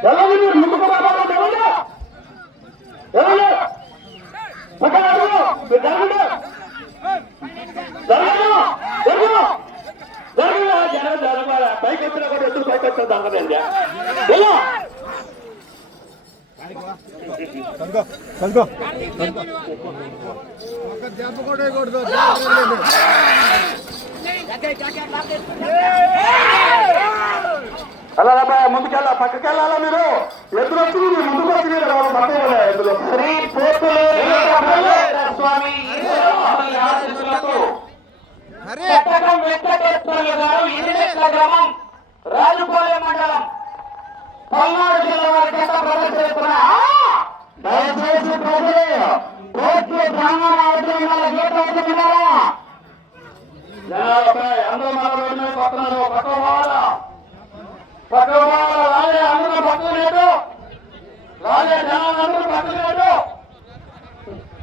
ఎవరు మీరు ముందుకు రావాలి? ఎవరు? ఎవరు? పక్కన అడుగు. మీరు జరగండి. జరగదు జరగదు జరగదు జనం జరగాలి పైకి వచ్చినా కూడా ఎదురు పైకి వచ్చిన జరగదండి వెళ్ళు. అలా ముందుకెళ్ళా పక్కకి వెళ్ళాలా మీరు ఎదురు వచ్చి మీరు ముందుకు వచ్చి మీరు పక్కన ఎదురు శ్రీ స్వామి ఆశీస్సులతో కట్టకం వెంకటేశ్వర్లు గారు ఇరిమెట్ల గ్రామం రాజుపాలెం మండలం పల్నాడు జిల్లా వారి చేత ప్రదర్శిస్తున్న దయచేసి ప్రజలు కోర్టు బ్రాహ్మణ ఆధ్వర్యంలో గీత అవుతున్నారా జనాలపై అందరూ మన రోడ్డు మీద పక్కన పక్క పోవాలా పక్క పోవాలా లాగే అందరూ పక్కన లేదు లాగే జనాలు అందరూ పక్కన లేదు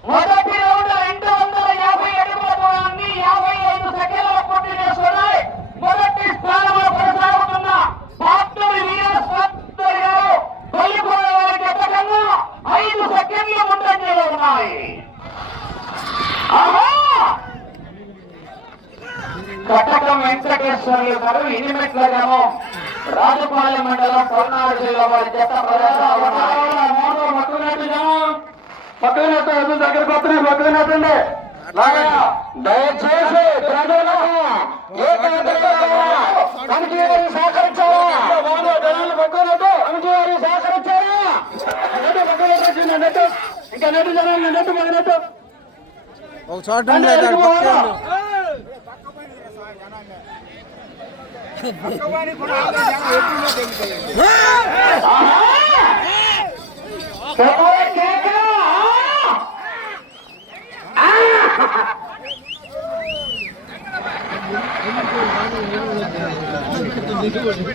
మొదటి రౌండ్ రెండు వందల యాభై యాభై ఐదు సెకండ్ల పూర్తి చేస్తున్నాయి మొదటి స్థానంలో కొనసాగుతున్న డాక్టర్ వీరస్వామి గారు తొలిపోయే వారి జత ఐదు సెకండ్ల ముందంజలో ఉన్నాయి. కటకం వెంకటేశ్వర్లు గారు ఇనిమెట్ల గ్రామం రాజపాలెం మండలం పల్నాడు జిల్లా వారి జత పక్కనట్టు దగ్గరకు పక్కన పక్కనట్టండి దయచేసి ప్రజలు కమిటీ వారు సహకరించాలా కమిటీ వారు సహకరించాలా నెట్టు ఇంకా నెట్టు జనాలు నెట్టు ఒక చోట పక్కన ఉండు.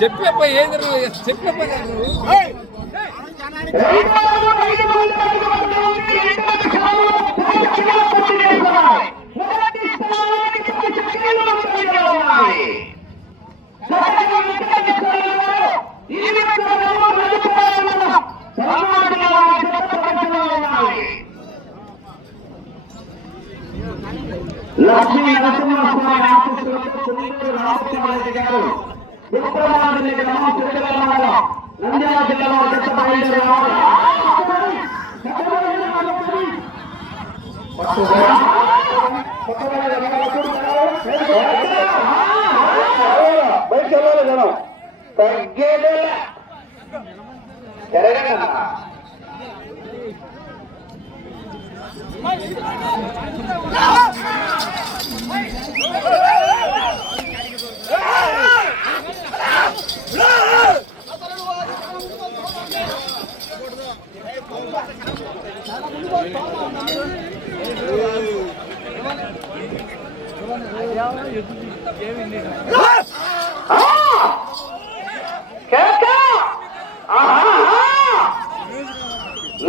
చెప్పేప్ప ఏం చెప్పేప్ప నువ్వు లక్ష్మీ నరసింహస్వామి ఆశీస్సులతో గారు విక్రమార్జున గ్రామం నంద్యాల జిల్లాలో చెత్త బయలుదేరి వెళ్ళాలి జనం తగ్గేదేలే జరగండి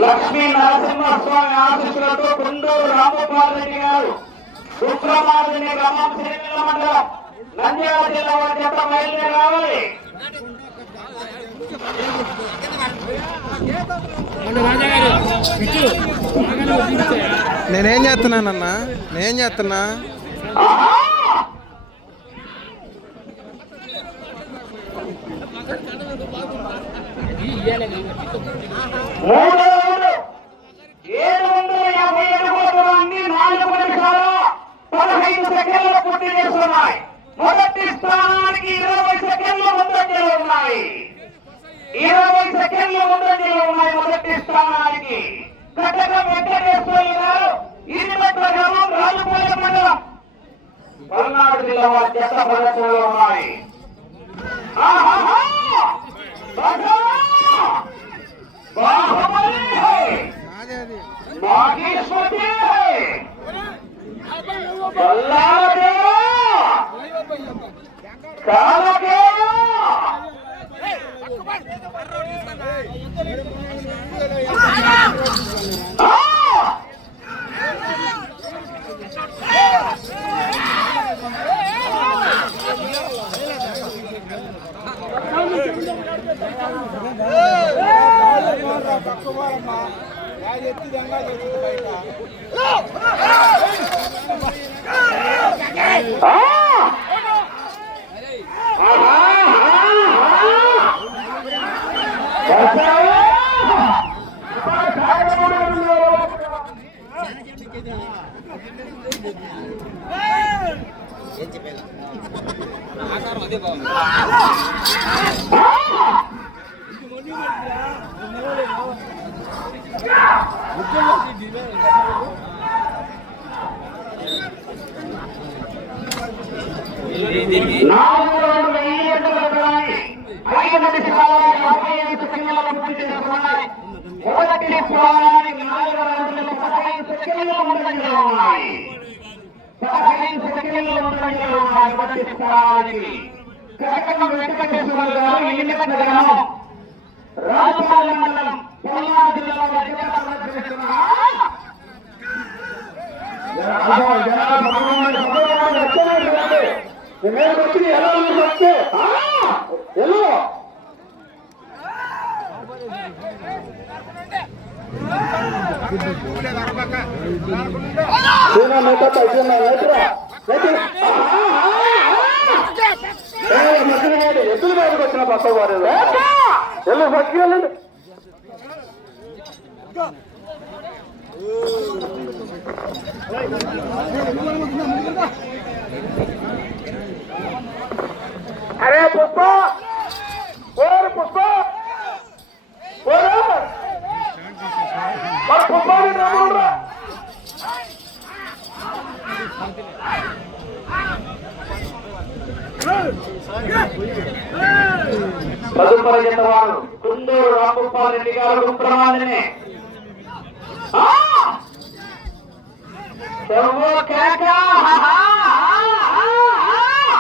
లక్ష్మీ నరసింహస్వామి ఆశిస్తులతో కొండూరు రామగోపాల్ రెడ్డి గారు. శుక్రమార్జుని గ్రామం శ్రీవిల్ల మండలం నంద్యాల జిల్లా వారి చేత బయలుదేరి రావాలి. నేనేం చేస్తున్నానన్నా? నేనేం చేస్తున్నా? మూడు ఏడు వందల యాభై అడుగుల దూరాన్ని నాలుగు నిమిషాల పదహైదు సెకండ్ల పూర్తి చేస్తున్నాయి మొదటి స్థానానికి ఇరవై సెకండ్ల ముందంజలో ఉన్నాయి ఇరవై సెకండ్ల ముందంజలో ఉన్నాయి మొదటి స్థానానికి కటక వెంకటేశ్వరి గారు ఇరుమెట్ల గ్రామం రాజుపాలెం మండలం పల్నాడు జిల్లా వారి చెత్త ప్రదర్శనలో ఉన్నాయి ఆహాహా! బాగా! बाहुबली है నాదే అది नागेश्वरी है ಎಲ್ಲಾರದೇವ ಕಾಲದೇವ పక్కవారమ్మా ఎత్తి రంగా జరుగుతుంది బయట గ్రామం రాజపాలెం మండలం పల్నాడు జిల్లాలో జనాభా- జనాభా భగవానుడు భగవానుడు వచ్చేవాడు కాదు. నేను వచ్చి? ఎలా వస్తే ఎలా ఎద్దులు బయటకు వచ్చిన పక్క వారు ఎల్లు పట్టుకు వెళ్ళండి అరే పుష్ప! ఓరు పుష్ప! ఓరు! మరి పుష్ప తదుపరి జత వారు కుందూరు రామగోపాలరెడ్డి గారు ప్రమాణమే చెవు కేక హా, హా, హా, హా.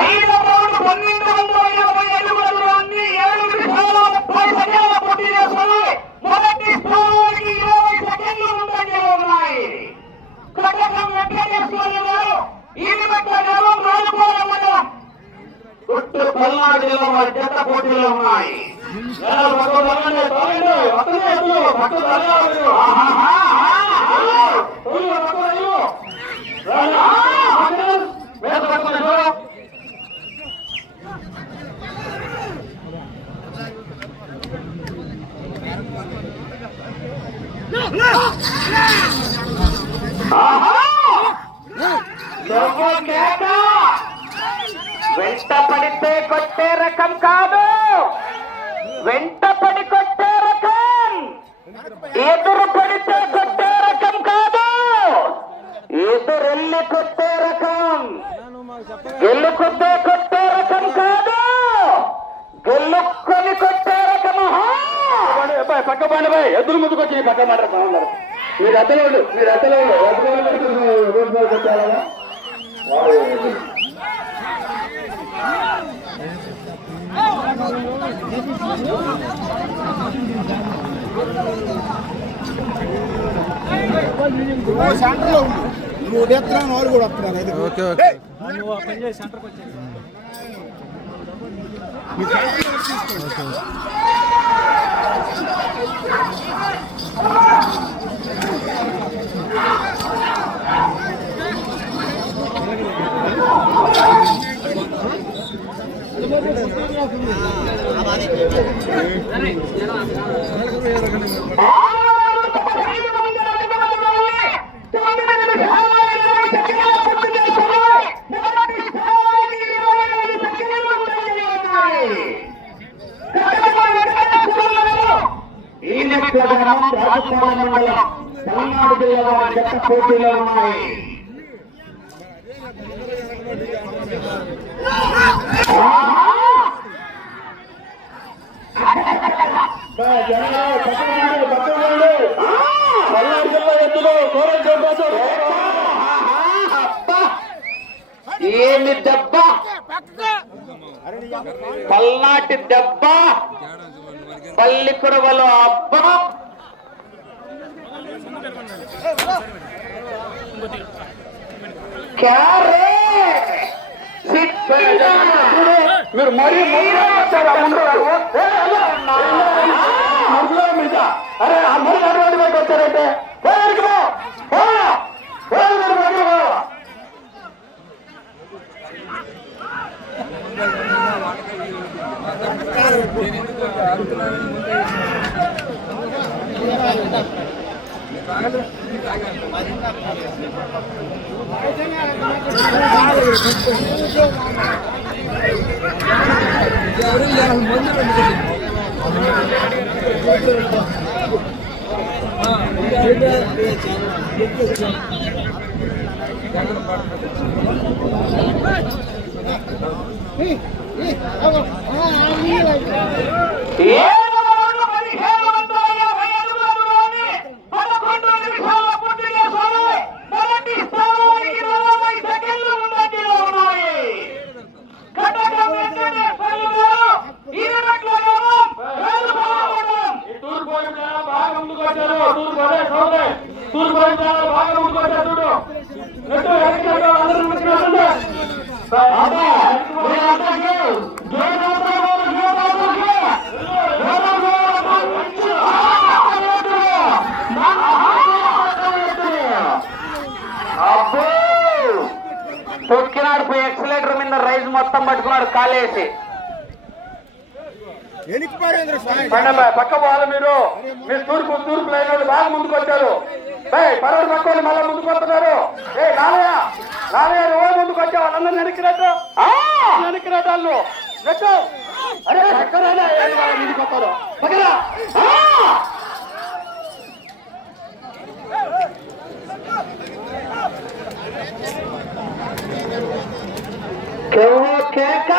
ఐదవ రౌండ్ పన్నెండు వందల ఇరవై అడుగుల దూరాన్ని ఏడు నిమిషాల ముప్పై సెకండ్ల పూర్తి చేసుకుని మొదటి స్థానానికి ఇరవై సెకండ్లు ముందంజలో ఉన్నాయి కటకం వెంకటేశ్వర గారు ఈడిమెట్ల గ్రామం రాజపాలెం మండలం గుట్టు పల్నాడు జిల్లా వారి జత పోటీలో ఉన్నాయి జనాలు పట్టుకు వెళ్ళండి, తోలండి, వస్తూనే ఎద్దులు, పట్టుకు వెళ్ళాలి మీరు. ఆహాహా, ఆహాహా. తోలు, పట్టుకు వెళ్ళు. వెళ్ళండి. ఆ, ఆంజనేయులు, వేద పట్టుకుని చూడు. ఆహా! చెవ్వు కేక! పడితే కొట్టే రకం కాదు. వెంట పడి కొట్టే రకం. ఎదురు పడితే కొట్టే రకం కాదు. ఎదురెల్లి కొట్టే రకం. గెలుకుతే కొట్టే రకం కాదు. గెలుక్కొని కొట్టే రకం పక్క పండి బాయ్ ఎద్దులు ముందుకు వచ్చి పక్క మాట మీరు ఉండు మీరు ఉండు కొట్టారా సెంటర్లో ఉండు. నువ్వు ఎత్తున్నా వాళ్ళు కూడా వస్తున్నారు ఓకే ఓకే. తమిళనాడు జిల్లాలో జత పోటీలో ఉన్నాయి జనాలు పక్కన పక్కన పల్నాడు జిల్లా ఎత్తులో గౌరవ ఏమి దెబ్బ? పల్నాటి దెబ్బ? పల్లి కురవలు అబ్బ? మీరు మరీ మీద అరే ఆ మూడు అటువంటి బయట వచ్చారంటే పోయారికి పో పోయా పోయారు బయటికి పో ఏడు వందల పదిహేను వందల యాభై అడుగులలోని పదకొండు నిమిషాల పూర్తి చేసుకొని మొదటి స్థానానికి నలభై సెకండ్లు ముందంజలో ఉన్నాయి. కటకం వెంటనే పల్లుగారు, ఈరగట్ల గ్రామం, వేలుపురం మండలం. తూర్పు వైపు జనాలు బాగా ముందుకు వచ్చారు తూర్పు అదే సోదరే తూర్పు వైపు జనాలు బాగా ముందుకు వచ్చారు చూడు నెట్టు వెనక్కి వెళ్ళు, అందరూ ముందుకు వెళ్ళండి. అబ్బా, మీరందరికీ జయరామరావు, జయరామరావు, జయరామరావు, మంచి ఆటగాడు. అబ్బో తొక్కినాడు పోయి ఎక్సలేటర్ మీద రైజ్ మొత్తం పట్టుకున్నాడు కాలేసి. పక్క పోవాలి మీరు మీరు తూర్పు తూర్పు లైన్ వాళ్ళు బాగా ముందుకు వచ్చారు పరవడి పక్క వాళ్ళు మళ్ళీ ముందుకు వస్తున్నారు ఏ నానయ్య నువ్వు ముందుకు వచ్చావు వాళ్ళందరూ వెనక్కి రెట్టు వెనక్కి రెట్టు అరే ఎక్కడైనా వాళ్ళు ముందుకు వస్తారు పక్కన కెవ్వు కేక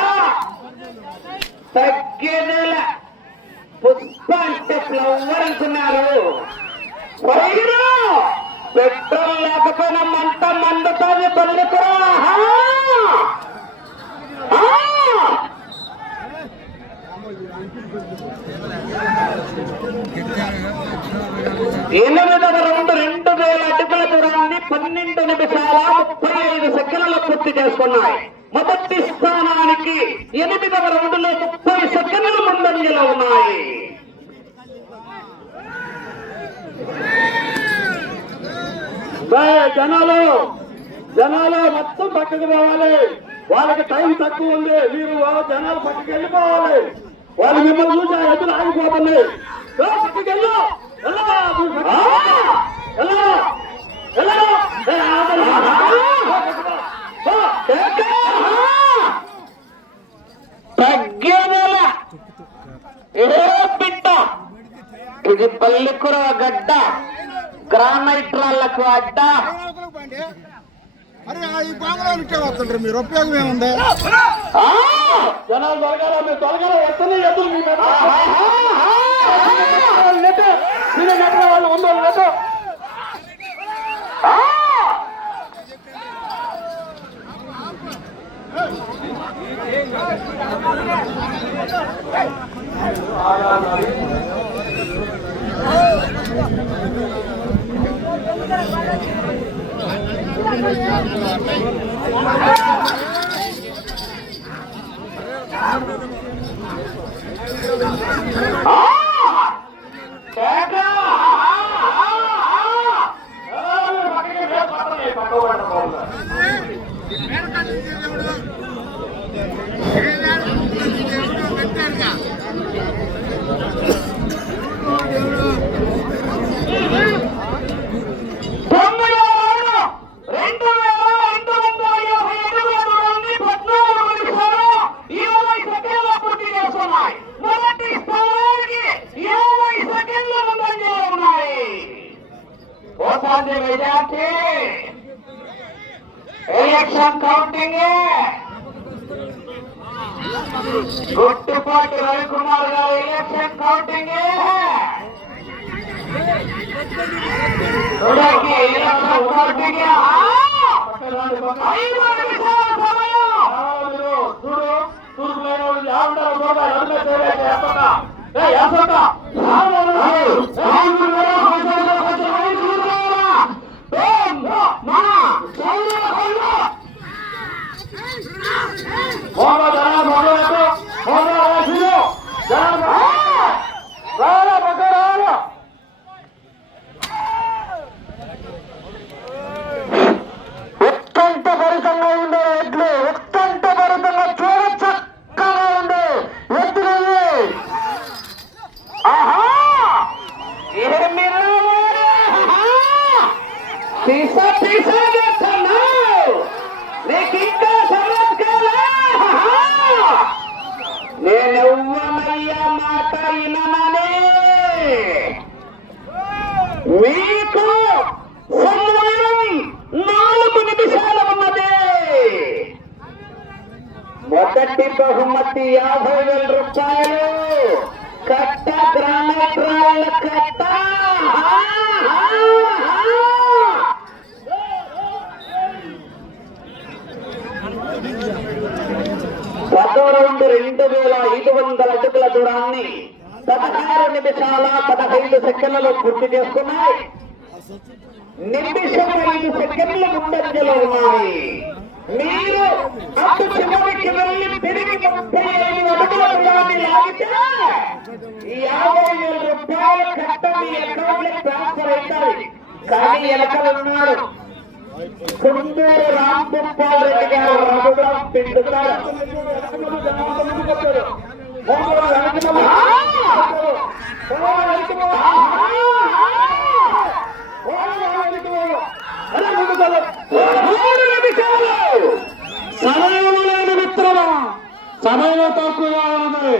తగ్గేదేల పుష్ప అంటే ఫ్లవర్ అంటున్నారు పెట్రోల్ లేకపోయినా మంట మండుతుంది పల్లెకురా ఎనిమిదవ రౌండ్ రెండు వేల అడుగుల దూరాన్ని పన్నెండు నిమిషాల ముప్పై ఐదు సెకండ్లు పూర్తి చేసుకున్నాయి. మొదటి స్థానానికి ఎనిమిదవ రౌండ్లో ముప్పై సెకండ్లు ముందంజలో ఉన్నాయి. జనాలు జనాలు మొత్తం పక్కకు పోవాలి. వాళ్ళకి టైం తక్కువ ఉంది. మీరు జనాలు పక్కకి వెళ్ళిపోవాలి. వాళ్ళు మిమ్మల్ని చూసి ఆ ఎదురు ఆగిపోతుంది పక్కకి వెళ్ళు. తగ్గేదేల. ఏ బిడ్డ ఇది పల్లెకుర గడ్డ గ్రానైట్ రాళ్ళకు అడ్డ మీరు. ఉపయోగం ఏముంది? ఆ! జనాలు మీరు తొలగాల వస్తున్నాయి ఎదురు మీ మీద. మీరే నెట్టు. వాళ్ళు ముందు వాళ్ళు నెట్టు. जाके इलेक्शन काउंटिंग గుట్టుపాటి రవికుమార్ గారు ఎలక్షన్ కౌంటింగ్ ఎలక్షన్ కౌంటింగ్ చూడు తూర్పులైన వాళ్ళు ఆవిడ ఎవరు ఎవరు ఎవరు ఎవరు যারা মহারাজ ছিল যারা మొదటి బహుమతి యాభై వేల రూపాయలు. కట్ట గ్రానైట్ రాళ్ళ కట్ట. హా, రెండు వేల ఐదు వందల అడుగుల దూరాన్ని పదహారు నిమిషాల పదహైదు సెకండ్లలో పూర్తి చేసుకున్నాయి. నిమిషం ఐదు సెకండ్ల ముందంజలో ఉన్నాయి. మీరు అటు చివరికి వెళ్ళి తిరిగి ముప్పై ఐదు అడుగుల లాగితే యాభై వేల రూపాయల కట్ట మీ ట్రాన్స్ఫర్ అవుతాయి. కానీ ఎలకలున్నాడు కుందూరు రాంగోపాల్ రెడ్డి గారు రఘురాం పిండుతారు సమయం లేని మిత్రమా సమయం తక్కువగా ఉన్నది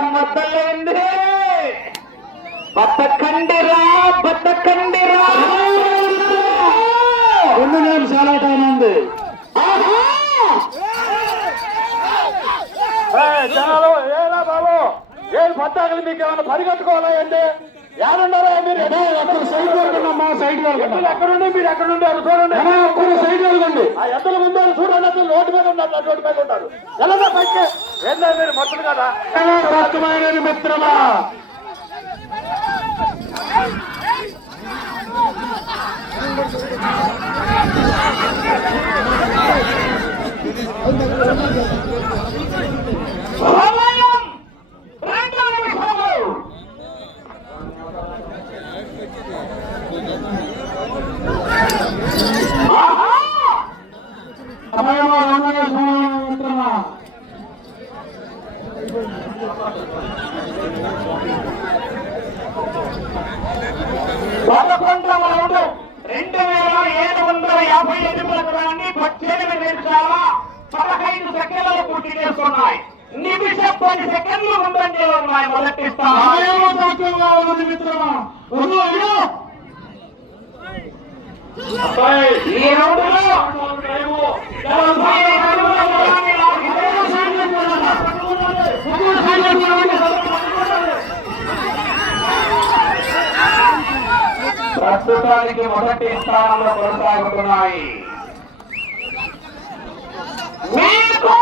మొదలైంది బతకండిరా బతకండిరా రెండు నిమిషాల టైం ఉంది జనాలు ఏనా బాబు ఏం పట్టాకలు మీకు ఏమైనా పరిగెత్తుకోవాలా ఏంటి ఏమన్నారా మీరు అక్కడ సైడ్ సైడ్ ఎక్కడుండి మీరు ఎక్కడుండి అది చూడండి సైడ్ ఆ ఎద్దల ముందు చూడండి అసలు రోడ్డు మీద ఉన్నారు రోడ్డు మీద ఎలా పైకి. మీరు మొత్తం కదా. మిత్రమా? సమయం రెండు నిమిషాలు ఆహా! సమయం రెండు నిమిషాలు మిత్రమా పదకొండవ రౌండ్ రెండు వేల ఏడు వందల యాభై ఎనిమిది దూరాన్ని పద్దెనిమిది నిమిషాల పదహైదు సెకండ్లు పూర్తి చేసుకున్నాయి నిమిషం పది సెకండ్లు ముందంజలో ఉన్నాయి మొదటి స్థానం మిత్రమా ఈ రౌండ్లో నలభై ఐదు అడుగుల దూరాన్ని లాగితే ప్రస్తుతానికి మొదటి స్థానంలో కొనసాగుతున్నాయి మీకు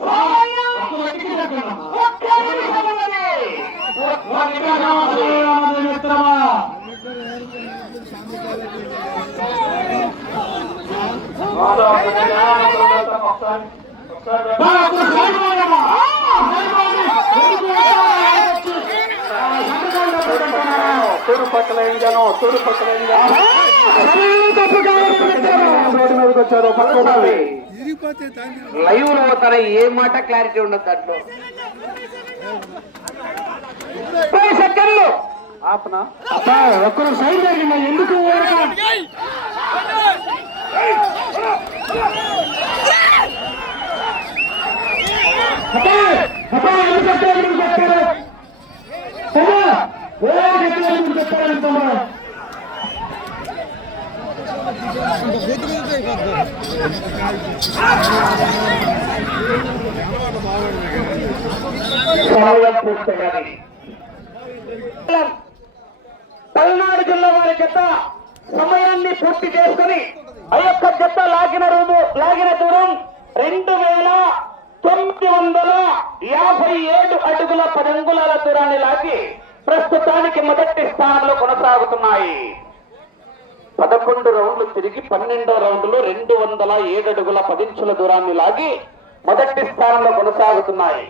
సమయం ఒక్క నిమిషం ఉన్నది. ఒక్క నిమిషం ఉన్నది, మిత్రమా తూరు పక్కల ఏం జనం తూరు పక్కల ఏం రోడ్డు మీదకి వచ్చారు పక్కన తిరిగిపోతే దాన్ని లైవ్లో తన ఏ మాట క్లారిటీ ఉండదు దాంట్లో సెకండ్లు ఆపనా ఒక్కరు సైడ్ జరిగిందా? ఎందుకు పల్నాడు జిల్లా వారి చేత సమయాన్ని పూర్తి చేసుకుని ఆ యొక్క జత లాగిన రోజు లాగిన దూరం రెండు వేల తొమ్మిది వందల యాభై ఏడు అడుగుల పది అంగుళాల దూరాన్ని లాగి ప్రస్తుతానికి మొదటి స్థానంలో కొనసాగుతున్నాయి. పదకొండు రౌండ్లు తిరిగి పన్నెండో రౌండ్లో రెండు వందల ఏడు అడుగుల పదించుల దూరాన్ని లాగి మొదటి స్థానంలో కొనసాగుతున్నాయి.